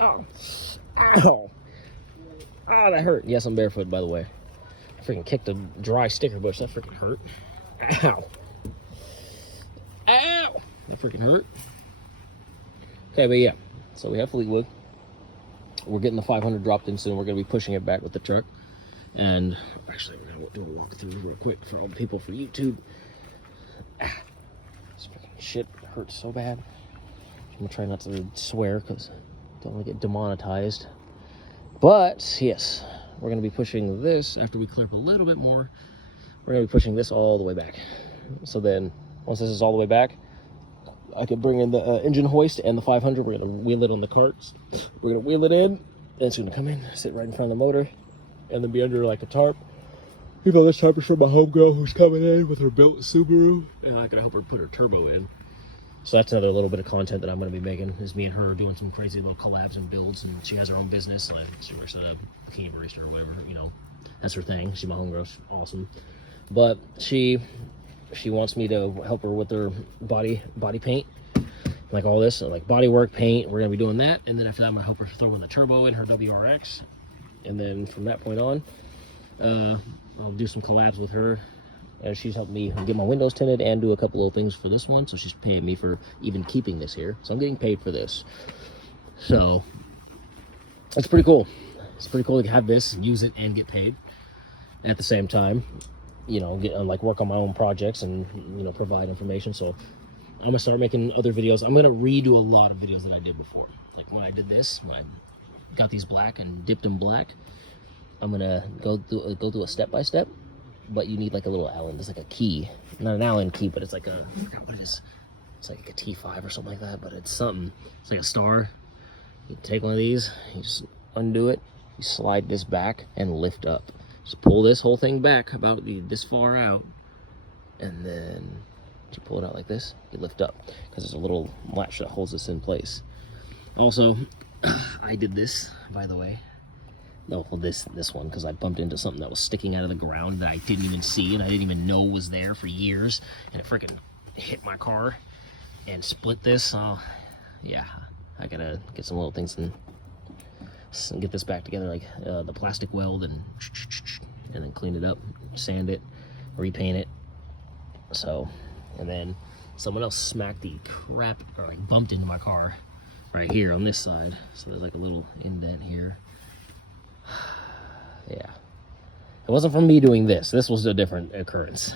Oh, ow. Ah, that hurt. Yes, I'm barefoot, by the way. I freaking kicked a dry sticker bush. That freaking hurt. Ow. Ow. That freaking hurt. Okay, but yeah. So we have Fleetwood. We're getting the 500 dropped in soon. We're going to be pushing it back with the truck. And actually, we're going to do a walkthrough real quick for all the people for YouTube. This freaking shit hurts so bad. I'm going to try not to swear because I don't want to get demonetized. But, yes, we're going to be pushing this after we clear up a little bit more. We're going to be pushing this all the way back. So then, once this is all the way back, I could bring in the engine hoist and the 500. We're going to wheel it on the carts. We're going to wheel it in. And it's going to come in, sit right in front of the motor, and then be under like a tarp. Even though this tarp is from my homegirl who's coming in with her built Subaru. And I'm going to help her put her turbo in. So that's another little bit of content that I'm going to be making, is me and her doing some crazy little collabs and builds. And she has her own business. Like, she works at a bikini barista or whatever, you know. That's her thing. She's my homegirl. She's awesome. But she wants me to help her with her body paint, like all this, like body work, paint. We're gonna be doing that, and then after that, I'm gonna help her throw in the turbo in her WRX, and then from that point on, I'll do some collabs with her. And she's helped me get my windows tinted and do a couple of things for this one, so she's paying me for even keeping this here. So I'm getting paid for this. So that's pretty cool. It's pretty cool to have this, use it, and get paid at the same time. You know, get like work on my own projects and, you know, provide information. So I'm gonna start making other videos. I'm gonna redo a lot of videos that I did before. Like when I did this, when I got these black and dipped them black, I'm gonna go through a step-by-step. But you need like a little Allen. There's like a key, not an Allen key, but it's like a, I forgot what it is. It's like a T5 or something like that. But it's something. It's like a star. You take one of these, you just undo it, you slide this back and lift up. Just pull this whole thing back about this far out, and then you pull it out like this, you lift up, because there's a little latch that holds this in place. Also, I did this, by the way. No, well, this one, because I bumped into something that was sticking out of the ground that I didn't even see, and I didn't even know was there for years, and it freaking hit my car and split this. So yeah, I gotta get some little things and get this back together, like the plastic weld, and then clean it up, sand it, repaint it. So, and then someone else smacked the crap, or like bumped into my car right here on this side. So there's like a little indent here. Yeah, it wasn't from me doing this. This was a different occurrence.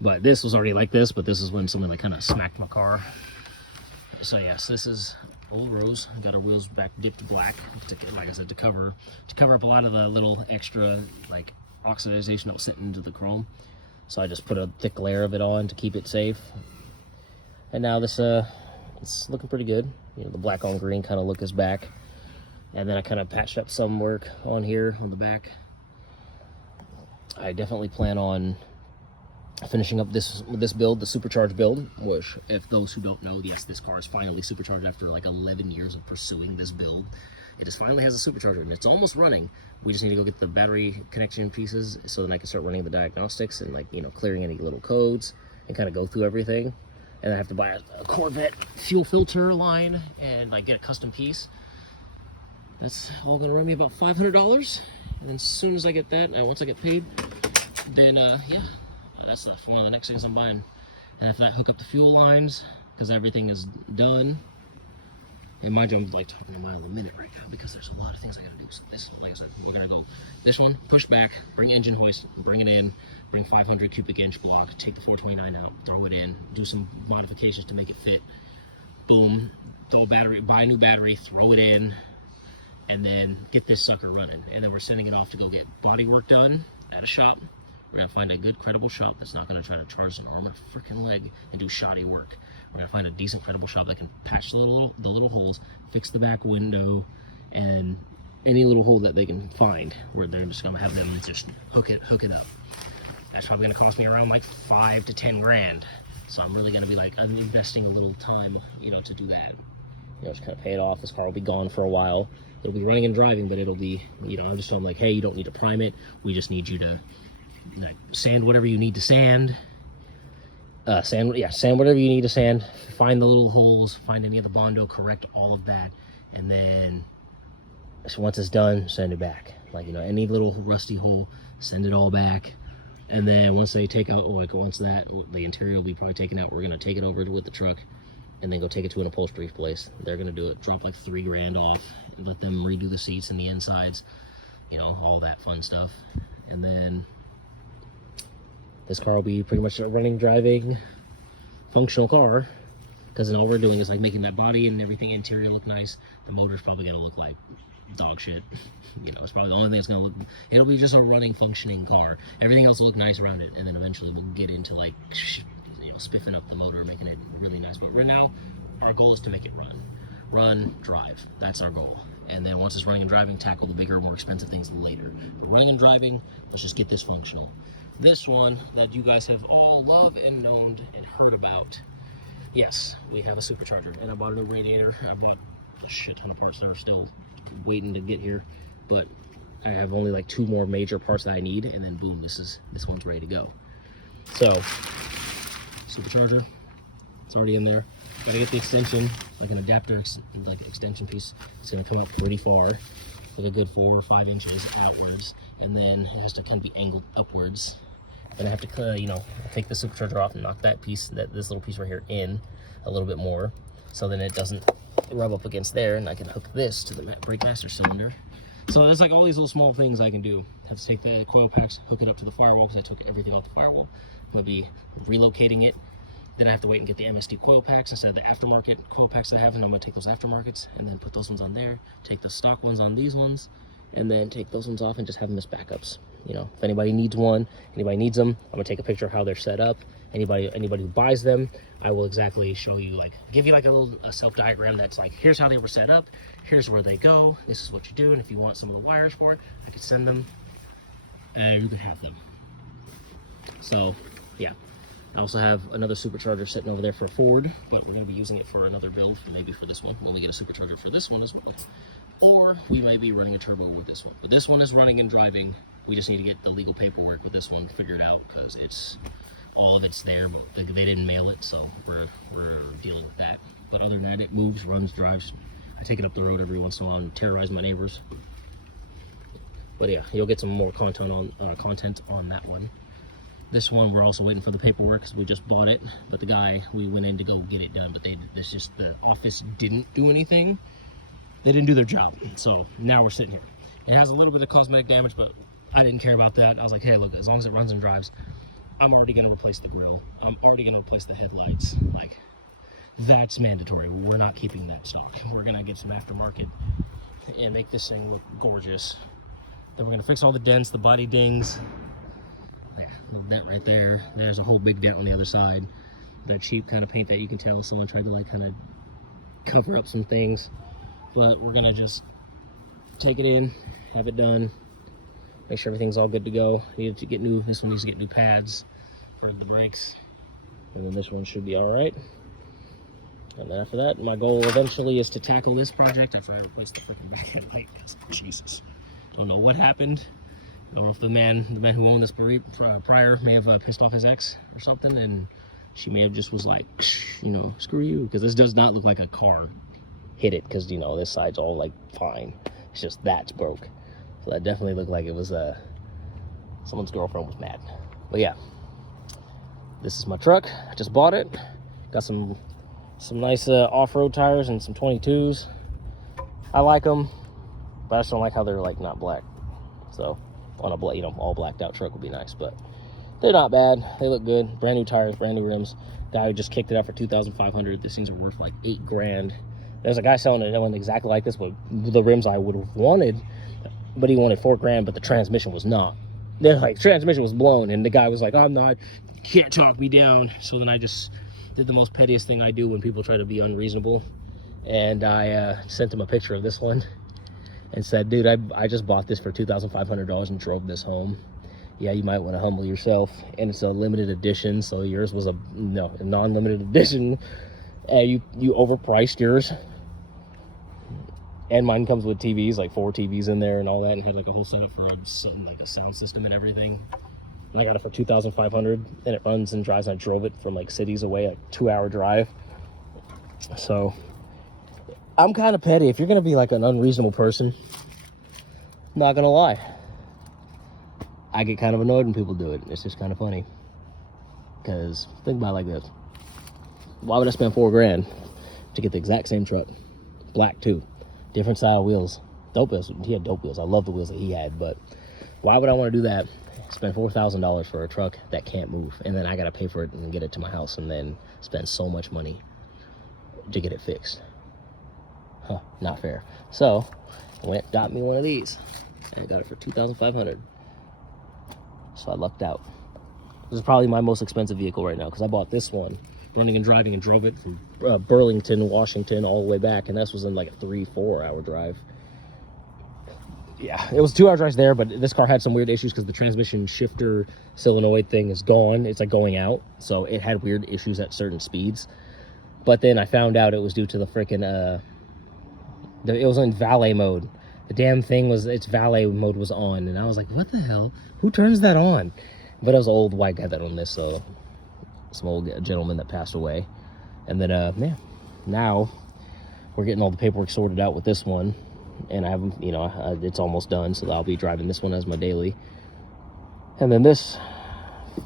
But this was already like this, but this is when something like kind of smacked my car. So yes, this is old Rose. Got her wheels back dipped black, to, like I said, to cover up a lot of the little extra like oxidization that was sitting into the chrome. So I just put a thick layer of it on to keep it safe. And now this it's looking pretty good. You know, the black on green kind of look is back. And then I kind of patched up some work on here on the back. I definitely plan on finishing up this build, the supercharged build, which, if those who don't know, yes, this car is finally supercharged after like 11 years of pursuing this build. It just finally has a supercharger, and it's almost running. We just need to go get the battery connection pieces, so then I can start running the diagnostics and, like, you know, clearing any little codes and kind of go through everything. And I have to buy a Corvette fuel filter line and like get a custom piece. That's all gonna run me about $500. And as soon as I get that, once I get paid, then yeah, that's one of the next things I'm buying. And after that, hook up the fuel lines, because everything is done. And mind you, I'm like talking a mile a minute right now because there's a lot of things I gotta do. So this, like I said, we're gonna go this one, push back, bring engine hoist, bring it in, bring 500 cubic inch block, take the 429 out, throw it in, do some modifications to make it fit. Boom, throw a battery, buy a new battery, throw it in, and then get this sucker running. And then we're sending it off to go get body work done at a shop. We're gonna find a good, credible shop that's not gonna try to charge an arm and a freaking leg and do shoddy work. We're gonna find a decent, credible shop that can patch the little holes, fix the back window, and any little hole that they can find, where they're just gonna have them just hook it up. That's probably gonna cost me around like 5 to 10 grand. So I'm really gonna be like, I'm investing a little time, you know, to do that. You know, just kind of pay it off. This car will be gone for a while. It'll be running and driving, but it'll be, you know, I'm just telling them like, hey, you don't need to prime it. We just need you to, like, sand whatever you need to sand. Sand whatever you need to sand. Find the little holes, find any of the Bondo, correct all of that, and then So once it's done, send it back. Like, you know, any little rusty hole, send it all back. And then once they take out, like once that, the interior will be probably taken out, we're gonna take it over with the truck and then go take it to an upholstery place. They're gonna do it, drop like $3 grand off, and let them redo the seats and the insides, you know, all that fun stuff. And then this car will be pretty much a running, driving, functional car, because then all we're doing is like making that body and everything interior look nice. The motor's probably gonna look like dog shit. You know, it's probably the only thing that's gonna look, it'll be just a running, functioning car. Everything else will look nice around it, and then eventually we'll get into like, you know, spiffing up the motor, making it really nice. But right now, our goal is to make it run, drive. That's our goal. And then once it's running and driving, tackle the bigger, more expensive things later. But running and driving, let's just get this functional. This one that you guys have all loved and known and heard about. Yes, we have a supercharger, and I bought a new radiator. I bought a shit ton of parts that are still waiting to get here, but I have only like 2 more major parts that I need, and then boom, this one's ready to go. So, supercharger, it's already in there. Gotta get the extension, like an adapter, like extension piece. It's gonna come out pretty far, like a good 4 or 5 inches outwards, and then it has to kind of be angled upwards. Then I have to, you know, take the supercharger off and knock that piece, this little piece right here, in a little bit more, so then it doesn't rub up against there, and I can hook this to the brake master cylinder. So there's like all these little small things I can do. I have to take the coil packs, hook it up to the firewall, because I took everything off the firewall. I'm gonna be relocating it. Then I have to wait and get the MSD coil packs instead of the aftermarket coil packs I have, and I'm gonna take those aftermarkets and then put those ones on there, take the stock ones on these ones, and then take those ones off and just have them as backups. You know, if anybody needs one, anybody needs them, I'm gonna take a picture of how they're set up. Anybody who buys them, I will exactly show you, like, give you like a self diagram that's like, here's how they were set up, here's where they go, this is what you do, and if you want some of the wires for it, I could send them, and you could have them. So, yeah. I also have another supercharger sitting over there for a Ford, but we're going to be using it for another build, maybe for this one, when we get a supercharger for this one as well. Or we may be running a turbo with this one. But this one is running and driving. We just need to get the legal paperwork with this one figured out, because it's, all of it's there, but they didn't mail it, so we're dealing with that. But other than that, it moves, runs, drives. I take it up the road every once in a while and terrorize my neighbors. But yeah, you'll get some more content on that one. This one, we're also waiting for the paperwork because we just bought it, but the guy, we went in to go get it done, but the office didn't do anything. They didn't do their job, so now we're sitting here. It has a little bit of cosmetic damage, but I didn't care about that. I was like, hey, look, as long as it runs and drives, I'm already gonna replace the grill. I'm already gonna replace the headlights. Like, that's mandatory. We're not keeping that stock. We're gonna get some aftermarket and make this thing look gorgeous. Then we're gonna fix all the dents, the body dings. Yeah, that right there. There's a whole big dent on the other side. That cheap kind of paint that you can tell someone tried to like kind of cover up some things. But we're gonna just take it in, have it done, make sure everything's all good to go. This one needs to get new pads for the brakes. And then this one should be all right. And then after that, my goal eventually is to tackle this project after I replace the freaking back headlight. Jesus. Don't know what happened. I don't know if the man who owned this prior may have pissed off his ex or something, and she may have just was like, you know, screw you, because this does not look like a car hit it, because, you know, this side's all like fine. It's just that's broke. So that definitely looked like it was someone's girlfriend was mad. But yeah, this is my truck. I just bought it. Got some nice off-road tires and some 22s. I like them, but I just don't like how they're like not black. So on a, you know, all blacked out truck would be nice, but they're not bad. They look good. Brand new tires, brand new rims. Guy just kicked it out for $2,500. These things are worth like $8 grand. There's a guy selling it one exactly like this, but the rims I would have wanted, but he wanted $4 grand, but the transmission was not. They're like, transmission was blown, and the guy was like, I'm not, can't talk me down. So then I just did the most pettiest thing I do when people try to be unreasonable, and I sent him a picture of this one and said, dude, I just bought this for $2,500 and drove this home. Yeah, you might want to humble yourself, and it's a limited edition, so yours was a non-limited edition. You overpriced yours, and mine comes with TVs, like 4 TVs in there and all that, and had like a whole setup for a sound system and everything. And I got it for $2,500, and it runs and drives. And I drove it from like cities away, a 2-hour drive. So I'm kind of petty. If you're gonna be like an unreasonable person, Not gonna lie. I get kind of annoyed when people do it. It's just kind of funny. Because think about it like this. Why would I spend $4 grand to get the exact same truck? Black too. Different style wheels. Dope wheels. He had dope wheels. I love the wheels that he had, but why would I want to do that? Spend $4,000 for a truck that can't move, and then I gotta pay for it and get it to my house, and then spend so much money to get it fixed. Huh, not fair. So I went, got me one of these, and I got it for $2,500. So I lucked out. This is probably my most expensive vehicle right now, because I bought this one running and driving and drove it from Burlington, Washington, all the way back, and this was in like a 3-4 hour drive. Yeah, it was 2 hour drive there, but this car had some weird issues because the transmission shifter solenoid thing is gone. It's like going out, so it had weird issues at certain speeds. But then I found out it was due to the freaking it was in valet mode. The damn thing was, its valet mode was on, and I was like, what the hell? Who turns that on? But it was an old white guy that owned this, so some old gentleman that passed away. And then yeah, now we're getting all the paperwork sorted out with this one, and I have, you know, it's almost done, so I'll be driving this one as my daily. And then this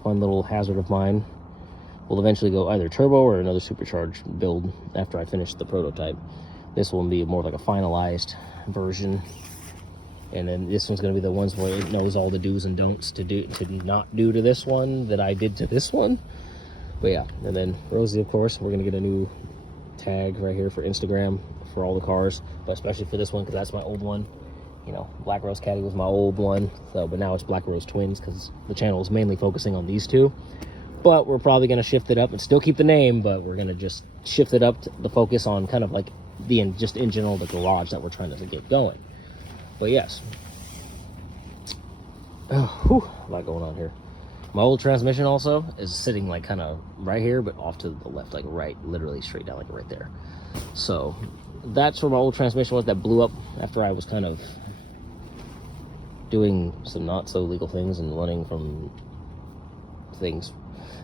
fun little hazard of mine will eventually go either turbo or another supercharged build after I finish the prototype. This will be more like a finalized version, and then this one's going to be the ones where it knows all the do's and don'ts to not do to this one that I did to this one. But yeah, and then Rosie, of course, we're going to get a new tag right here for Instagram for all the cars, but especially for this one because that's my old one. You know, Black Rose Caddy was my old one, so but now it's Black Rose Twins because the channel is mainly focusing on these two. But we're probably going to shift it up and still keep the name, but we're going to just shift it up to the focus on kind of like being just in general the garage that we're trying to get going. But yes, a lot going on here. My old transmission also is sitting like kind of right here, but off to the left, like right, literally straight down, like right there. So that's where my old transmission was that blew up after I was kind of doing some not so legal things and running from things.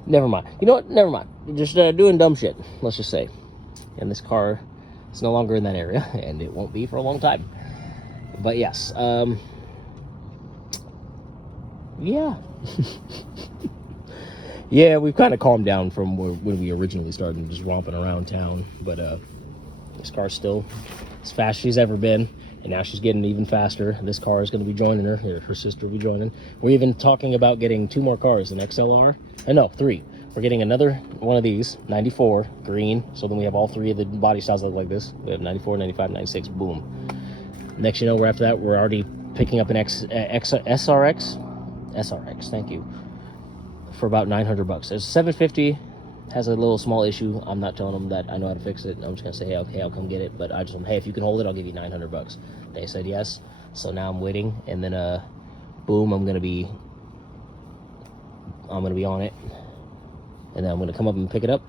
Never mind. You know what? Never mind. Just doing dumb shit, let's just say. And this car is no longer in that area, and it won't be for a long time. But yes, yeah. Yeah, we've kind of calmed down from when we originally started just romping around town. But this car's still as fast as she's ever been, and now she's getting even faster. This car is going to be joining her. Her sister will be joining. We're even talking about getting 2 more cars, an XLR. No, 3. We're getting another one of these, 94, green. So then we have all 3 of the body styles that look like this. We have 94, 95, 96, boom. Next, you know, after that, we're already picking up an SRX, thank you, for about $900. There's 750, has a little small issue. I'm not telling them that I know how to fix it. I'm just gonna say, hey, okay, I'll come get it. But I just told them, hey, if you can hold it, I'll give you $900. They said yes. So now I'm waiting, and then boom, I'm gonna be on it, and then I'm gonna come up and pick it up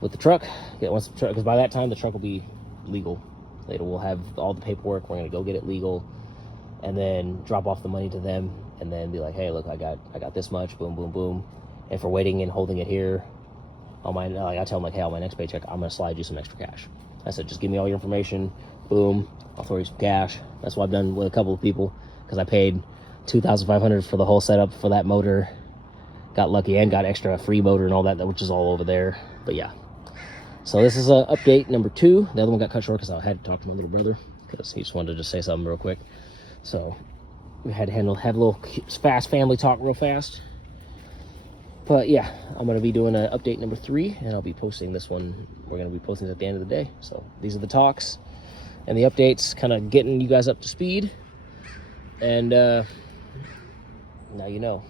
with the truck. Get once the truck, because by that time the truck will be legal. Later we'll have all the paperwork. We're gonna go get it legal, and then drop off the money to them, and then be like, hey, look, I got this much, boom, boom, boom. And for waiting and holding it here, on my, like, I tell them, like, hey, on my next paycheck, I'm gonna slide you some extra cash. I said, just give me all your information, boom, I'll throw you some cash. That's what I've done with a couple of people, because I paid $2,500 for the whole setup for that motor. Got lucky and got extra free motor and all that, which is all over there. But yeah, so this is update number 2. The other one got cut short because I had to talk to my little brother, because he just wanted to just say something real quick. So we had to have a little fast family talk real fast. But yeah, I'm going to be doing update number 3, and I'll be posting this one. We're going to be posting it at the end of the day. So these are the talks and the updates, kind of getting you guys up to speed. And now you know.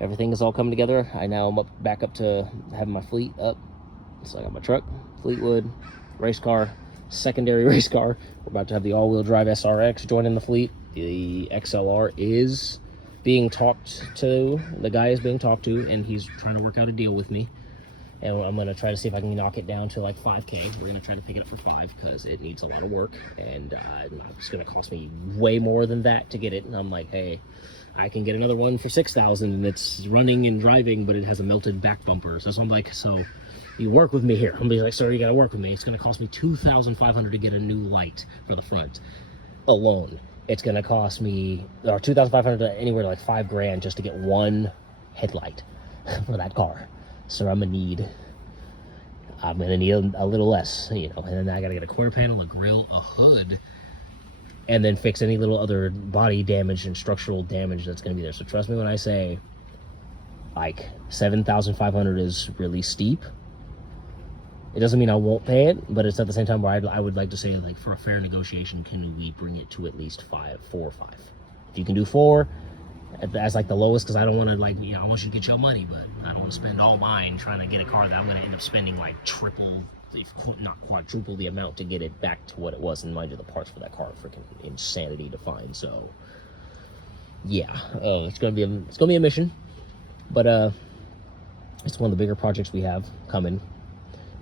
Everything is all coming together. I'm back up to having my fleet up. So I got my truck, Fleetwood, race car, secondary race car. We're about to have the all-wheel drive SRX joining the fleet. The XLR is being talked to. The guy is being talked to, and he's trying to work out a deal with me. And I'm going to try to see if I can knock it down to like 5K. We're going to try to pick it up for 5 because it needs a lot of work. And it's going to cost me way more than that to get it. And I'm like, hey, I can get another one for $6,000 and it's running and driving, but it has a melted back bumper. So I'm like, so you work with me here. I'm like, sir, you got to work with me. It's going to cost me $2,500 to get a new light for the front alone. it's gonna cost me, or 2,500 to anywhere to like $5,000 just to get one headlight for that car. So I'm gonna need a little less, you know, and then I gotta get a quarter panel, a grill, a hood, and then fix any little other body damage and structural damage that's gonna be there. So trust me when I say like 7,500 is really steep. It doesn't mean I won't pay it, but it's at the same time where I would like to say, like, for a fair negotiation, can we bring it to at least 4 or 5? If you can do 4, as like the lowest, because I don't want to, like, you know, I want you to get your money, but I don't want to spend all mine trying to get a car that I'm going to end up spending like triple, if not quadruple the amount to get it back to what it was. And mind you, the parts for that car are freaking insanity to find. So yeah, it's gonna be a mission, but it's one of the bigger projects we have coming.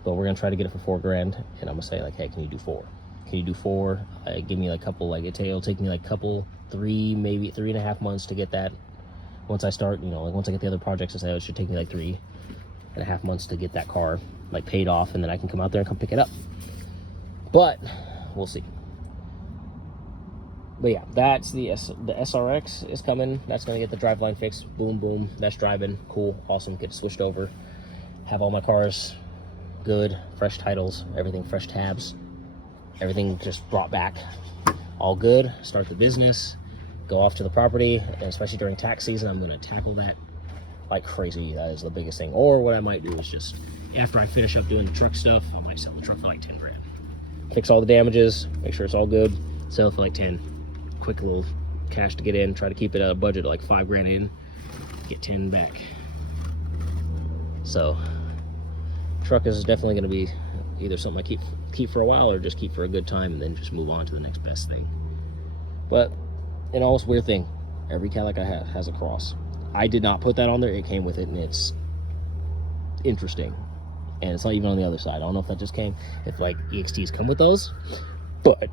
But we're gonna try to get it for $4,000, and I'm gonna say, like, hey, can you do 4? Can you do 4? Give me like a couple, like it'll take me like a couple, 3, maybe 3.5 months to get that. Once I start, you know, like once I get the other projects, I say it should take me like 3.5 months to get that car like paid off, and then I can come out there and come pick it up. But we'll see. But yeah, that's the SRX is coming. That's gonna get the driveline fixed. Boom, boom. That's driving. Cool, awesome. Get switched over. Have all my cars good, fresh titles, everything, fresh tabs, everything just brought back, all good. Start the business, go off to the property, and especially during tax season, I'm going to tackle that like crazy. That is the biggest thing. Or what I might do is just, after I finish up doing the truck stuff, I might sell the truck for like $10,000. Fix all the damages, make sure it's all good, sell it for like 10. Quick little cash to get in, try to keep it at a budget of like $5,000 in, get 10 back. So truck is definitely going to be either something I keep for a while, or just keep for a good time and then just move on to the next best thing. But an almost weird thing, every Cadillac I have has a cross. I did not put that on there, it came with it, and it's interesting. And it's not even on the other side. I don't know if that just came, if like EXTs come with those, but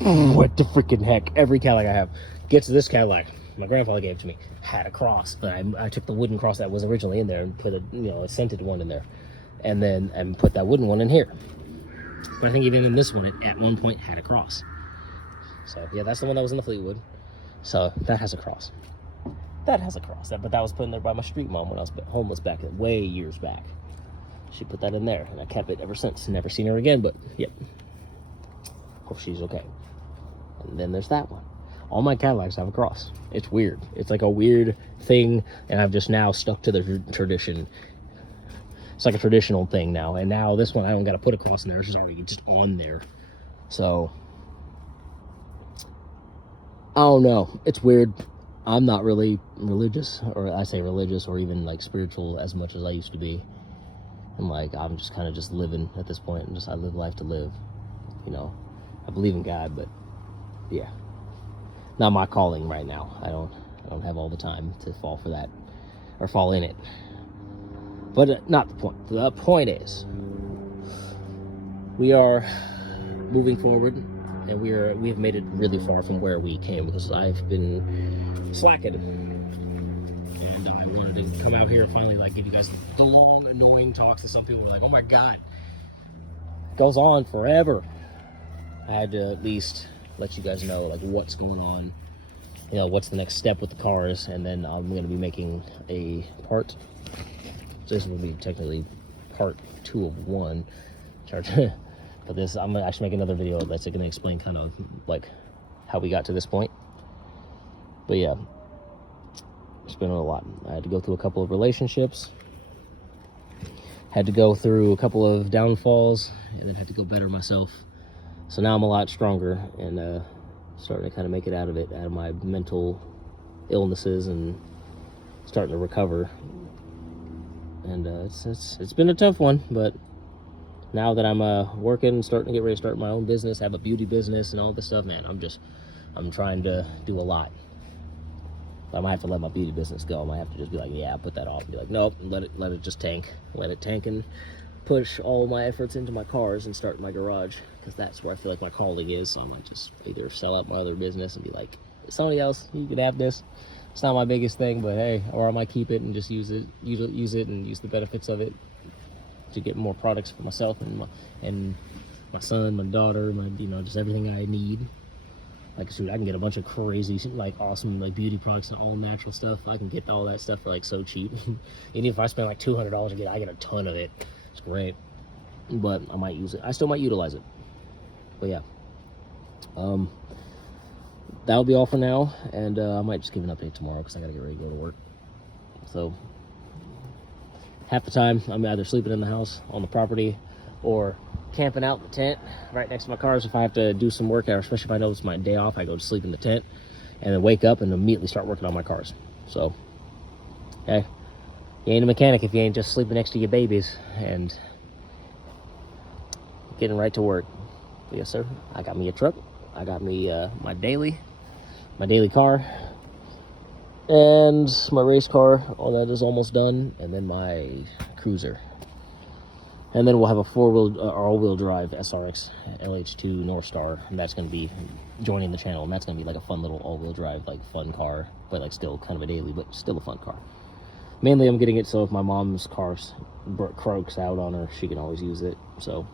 what the freaking heck, every Cadillac I have gets to this Cadillac. My grandfather gave it to me, had a cross, but I took the wooden cross that was originally in there and put a scented one in there, and put that wooden one in here. But I think even in this one, it at one point had a cross. So yeah, that's the one that was in the Fleetwood. So that has a cross. That has a cross. But that was put in there by my street mom when I was homeless back way years back. She put that in there, and I kept it ever since. Never seen her again, but yep. Hope she's okay. And then there's that one. All my Cadillacs have a cross. It's weird. It's like a weird thing, and I've just now stuck to the tradition. It's like a traditional thing now. And now this one, I don't got to put a cross in there. It's just already just on there. So I don't know. It's weird. I'm not really religious, or I say religious, or even like spiritual as much as I used to be. I'm like, I'm just kind of just living at this point, and just I live life to live. You know, I believe in God, but yeah, not my calling right now. I don't have all the time to fall for that or fall in it. But not the point. The point is, we are moving forward, and we have made it really far from where we came, because I've been slacking, and I wanted to come out here and finally like give you guys the long, annoying talks that some people are like, oh my god, it goes on forever. I had to at least let you guys know like what's going on, you know, what's the next step with the cars, and then I'm going to be making a part. This will be technically part 2 of 1. But this, I'm gonna actually make another video that's going to explain kind of like how we got to this point. But yeah, it's been a lot. I had to go through a couple of relationships, had to go through a couple of downfalls, and then had to go better myself. So now I'm a lot stronger, and starting to kind of make it out of my mental illnesses, and starting to recover. And it's been a tough one, but now that I'm working, starting to get ready to start my own business, have a beauty business and all this stuff, man, I'm trying to do a lot. I might have to let my beauty business go. I might have to just be like, yeah, put that off, and be like, nope, let it just tank. Let it tank and push all my efforts into my cars and start my garage, because that's where I feel like my calling is. So I might just either sell out my other business and be like, somebody else, you can have this. It's not my biggest thing, but hey, or I might keep it and just use it and use the benefits of it to get more products for myself and my son, my daughter, just everything I need. Like, shoot, I can get a bunch of crazy, like, awesome, like, beauty products and all natural stuff. I can get all that stuff for, like, so cheap. Even if I spend, like, $200 I get a ton of it. It's great. But I might use it. I still might utilize it. But, yeah. That'll be all for now. And I might just give an update tomorrow because I got to get ready to go to work. So, half the time, I'm either sleeping in the house, on the property, or camping out in the tent right next to my cars. If I have to do some work, or especially if I know it's my day off, I go to sleep in the tent and then wake up and immediately start working on my cars. So, hey, you ain't a mechanic if you ain't just sleeping next to your babies and getting right to work. But yes, sir, I got me a truck. I got me my daily car, and my race car. All that is almost done, and then my cruiser. And then we'll have a all-wheel drive SRX LH2 Northstar, and that's going to be joining the channel, and that's going to be like a fun little all-wheel drive, like fun car, but like still kind of a daily, but still a fun car. Mainly I'm getting it so if my mom's car croaks out on her, she can always use it. So,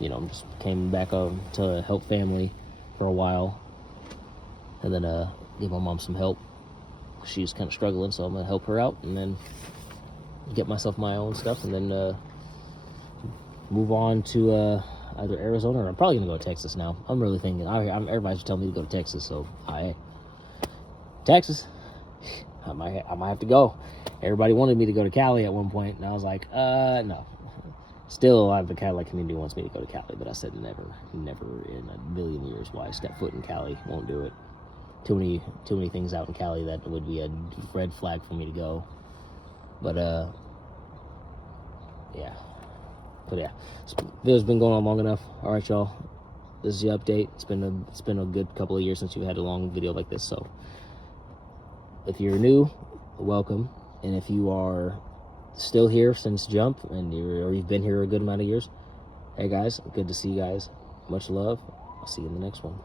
you know, I'm just came back to help family for a while, and then give my mom some help. She's kind of struggling, so I'm going to help her out, and then get myself my own stuff, and then move on to either Arizona, or I'm probably gonna go to Texas now. I'm really thinking. Everybody's telling me to go to Texas, so Texas. I might have to go. Everybody wanted me to go to Cali at one point, and I was like, no. Still, a lot of the Cadillac community wants me to go to Cali, but I said never in a million years. Why I step foot in Cali? Won't do it. Too many things out in Cali that would be a red flag for me to go. But yeah. But yeah, this video's been going on long enough. All right, y'all. This is the update. It's been a good couple of years since you've had a long video like this. So if you're new, welcome. And if you are still here since jump, and you've been here a good amount of years, hey guys, good to see you guys. Much love. I'll see you in the next one.